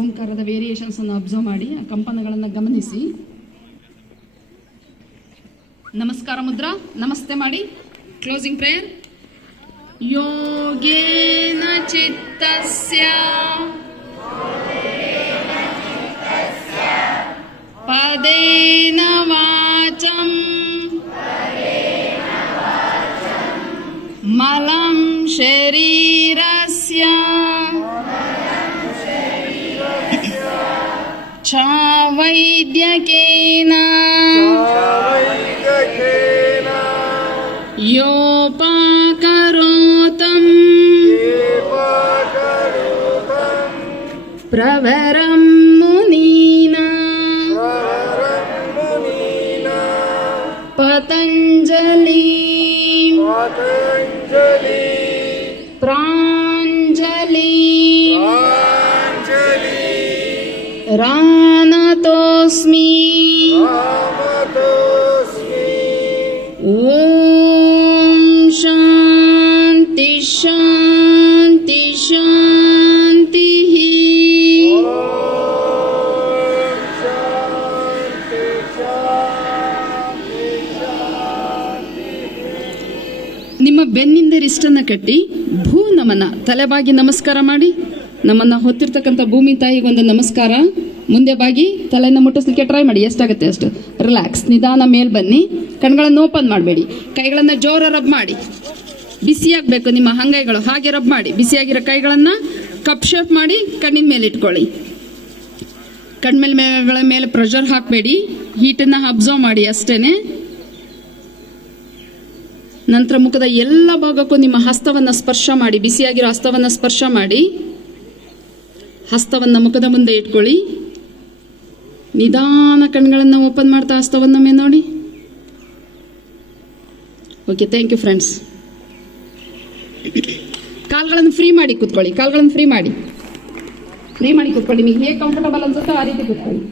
ಓಂಕಾರದ variations ಅನ್ನು observe ಮಾಡಿ, ಆ ಕಂಪನಗಳನ್ನು ಗಮನಿಸಿ. ನಮಸ್ಕಾರ ಮುದ್ರಾ, ನಮಸ್ತೆ ಮಾಡಿ. Closing prayer. ಯೋಗೇನ ಚಿತ್ತಸ್ಯ ಪದೇನ ವಾಚಂ ಮಲಂ ಶರೀರಸ್ಯ ಚ ವೈದ್ಯಕೇನ ಯೋಪಕರೋತಂ ಪ್ರವರಂ ಮುನೀನಾ ಪತಂಜಲಿ ಪ್ರಾಂಜಲಿ ರಾನತೋಸ್ಮಿ ಓಂ ಶಾಂತಿ ಶಾಂತಿ ಶಾಂತಿ. ನಿಮ್ಮ ಬೆನ್ನಿಂದ ರಿಸ್ಟನ್ನು ಕಟ್ಟಿ ಭೂ ನಮನ, ತಲೆಬಾಗಿ ನಮಸ್ಕಾರ ಮಾಡಿ. ನಮ್ಮನ್ನು ಹೊತ್ತಿರ್ತಕ್ಕಂಥ ಭೂಮಿ ತಾಯಿಗೊಂದು ನಮಸ್ಕಾರ. ಮುಂದೆ ಬಾಗಿ ತಲೆನ ಮುಟ್ಟಿಸ್ಲಿಕ್ಕೆ ಟ್ರೈ ಮಾಡಿ, ಎಷ್ಟಾಗುತ್ತೆ ಅಷ್ಟು. ರಿಲ್ಯಾಕ್ಸ್, ನಿಧಾನ ಮೇಲ್ ಬನ್ನಿ. ಕಣ್ಗಳನ್ನು ಓಪನ್ ಮಾಡಬೇಡಿ. ಕೈಗಳನ್ನು ಜೋರ ರಬ್ ಮಾಡಿ. ಬಿಸಿಯಾಗಬೇಕು ನಿಮ್ಮ ಅಂಗೈಗಳು, ಹಾಗೆ ರಬ್ ಮಾಡಿ. ಬಿಸಿಯಾಗಿರೋ ಕೈಗಳನ್ನು ಕಪ್ ಶೇಪ್ ಮಾಡಿ ಕಣ್ಣಿನ ಮೇಲೆ ಇಟ್ಕೊಳ್ಳಿ. ಕಣ್ಮೇಲೆಗಳ ಮೇಲೆ ಪ್ರೆಷರ್ ಹಾಕಬೇಡಿ, ಹೀಟನ್ನು ಅಬ್ಸರ್ವ್ ಮಾಡಿ ಅಷ್ಟೇನೆ. ನಂತರ ಮುಖದ ಎಲ್ಲ ಭಾಗಕ್ಕೂ ನಿಮ್ಮ ಹಸ್ತವನ್ನು ಸ್ಪರ್ಶ ಮಾಡಿ, ಬಿಸಿಯಾಗಿರೋ ಹಸ್ತವನ್ನು ಸ್ಪರ್ಶ ಮಾಡಿ. ಹಸ್ತವನ್ನು ಮುಖದ ಮುಂದೆ ಇಟ್ಕೊಳ್ಳಿ. ನಿಧಾನ ಕಣ್ಗಳನ್ನು ಓಪನ್ ಮಾಡ್ತಾ ಹಸ್ತವನ್ನೊಮ್ಮೆ ನೋಡಿ. Okay, thank you friends. ಕಾಲ್ಗಳನ್ನು ಫ್ರೀ ಮಾಡಿ ಕೂತ್ಕೊಳ್ಳಿ. ಕಾಲ್ಗಳನ್ನು ಫ್ರೀ ಮಾಡಿ ಕೂತ್ಕೊಳ್ಳಿ. ನಿಮಗೆ ಹೇಗೆ ಕಂಫರ್ಟಬಲ್ ಅನ್ಸುತ್ತೋ ಆ ರೀತಿ ಕೂತ್ಕೊಳ್ಳಿ.